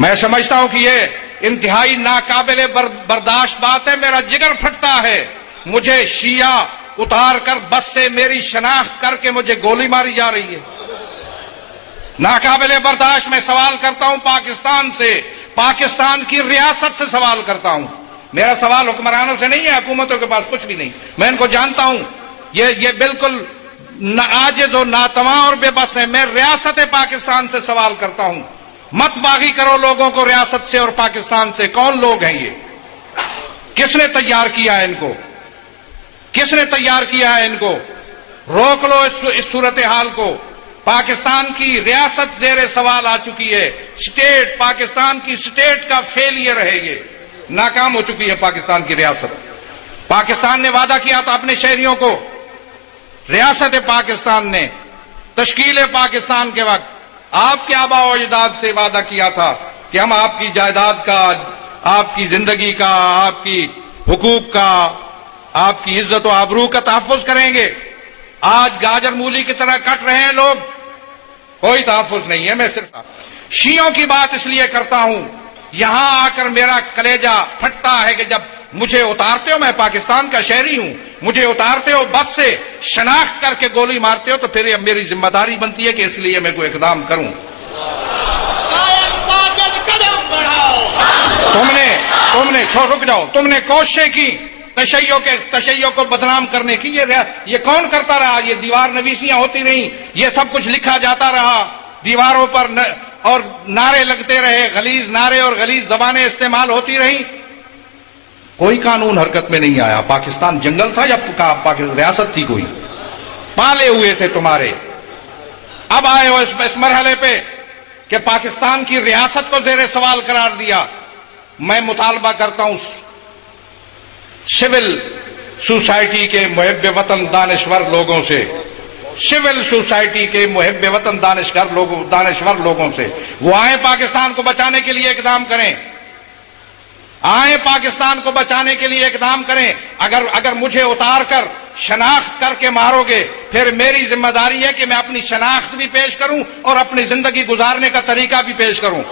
میں سمجھتا ہوں کہ یہ انتہائی ناقابل برداشت بات ہے. میرا جگر پھٹتا ہے. مجھے شیعہ اتار کر بس سے میری شناخت کر کے مجھے گولی ماری جا رہی ہے. ناقابل برداشت. میں سوال کرتا ہوں پاکستان سے, پاکستان کی ریاست سے سوال کرتا ہوں. میرا سوال حکمرانوں سے نہیں ہے, حکومتوں کے پاس کچھ بھی نہیں, میں ان کو جانتا ہوں. یہ بالکل عاجز و ناتواں اور بے بس ہے. میں ریاست پاکستان سے سوال کرتا ہوں, مت باغی کرو لوگوں کو ریاست سے اور پاکستان سے. کون لوگ ہیں یہ؟ کس نے تیار کیا ہے ان کو؟ کس نے تیار کیا ہے ان کو؟ روک لو اس صورتحال کو. پاکستان کی ریاست زیر سوال آ چکی ہے. سٹیٹ, پاکستان کی سٹیٹ کا فیلئر ہے, یہ ناکام ہو چکی ہے پاکستان کی ریاست. پاکستان نے وعدہ کیا تھا اپنے شہریوں کو, ریاست پاکستان نے تشکیل پاکستان کے وقت آپ کے آباء و اجداد سے وعدہ کیا تھا کہ ہم آپ کی جائیداد کا, آپ کی زندگی کا, آپ کی حقوق کا, آپ کی عزت و آبرو کا تحفظ کریں گے. آج گاجر مولی کی طرح کٹ رہے ہیں لوگ, کوئی تحفظ نہیں ہے. میں صرف شیعوں کی بات اس لیے کرتا ہوں, یہاں آ کر میرا کلیجہ پھٹتا ہے کہ جب مجھے اتارتے ہو, میں پاکستان کا شہری ہوں, مجھے اتارتے ہو بس سے, شناخت کر کے گولی مارتے ہو, تو پھر میری ذمہ داری بنتی ہے کہ اس لیے میں کوئی اقدام کروں. رک جاؤ. تم نے کوششیں کی تشیع کو بدنام کرنے کی. یہ کون کرتا رہا؟ یہ دیوار نویسیاں ہوتی رہیں, یہ سب کچھ لکھا جاتا رہا دیواروں پر, اور نعرے لگتے رہے, غلیظ نعرے اور غلیظ زبانیں استعمال ہوتی رہیں. کوئی قانون حرکت میں نہیں آیا. پاکستان جنگل تھا یا ریاست تھی؟ کوئی پالے ہوئے تھے تمہارے. اب آئے ہو اس مرحلے پہ کہ پاکستان کی ریاست کو زیر سوال قرار دیا. میں مطالبہ کرتا ہوں سول سوسائٹی کے محب وطن دانشور لوگوں سے, سول سوسائٹی کے محب وطن دانشور لوگوں سے, وہ آئیں پاکستان کو بچانے کے لیے اقدام کریں. آئیں پاکستان کو بچانے کے لیے اقدام کریں. اگر مجھے اتار کر شناخت کر کے مارو گے, پھر میری ذمہ داری ہے کہ میں اپنی شناخت بھی پیش کروں اور اپنی زندگی گزارنے کا طریقہ بھی پیش کروں.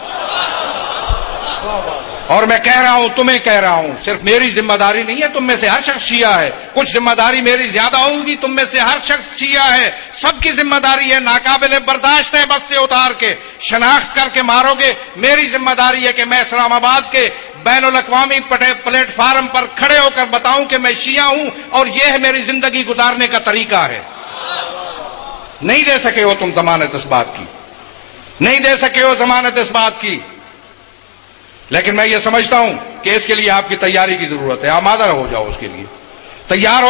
اور میں کہہ رہا ہوں, تمہیں کہہ رہا ہوں, صرف میری ذمہ داری نہیں ہے, تم میں سے ہر شخص شیعہ ہے. کچھ ذمہ داری میری زیادہ ہوگی, تم میں سے ہر شخص شیعہ ہے. سب کی ذمہ داری ہے. ناقابل برداشت ہے بس سے اتار کے شناخت کر کے مارو گے. میری ذمہ داری ہے کہ میں اسلام آباد کے بین الاقوامی پلیٹ فارم پر کھڑے ہو کر بتاؤں کہ میں شیعہ ہوں اور یہ ہے میری زندگی گزارنے کا طریقہ ہے. نہیں دے سکے ہو تم ضمانت اس بات کی, نہیں دے سکے ہو ضمانت اس بات کی, لیکن میں یہ سمجھتا ہوں کہ اس کے لیے آپ کی تیاری کی ضرورت ہے. آمادہ ہو جاؤ, اس کے لیے تیار ہو.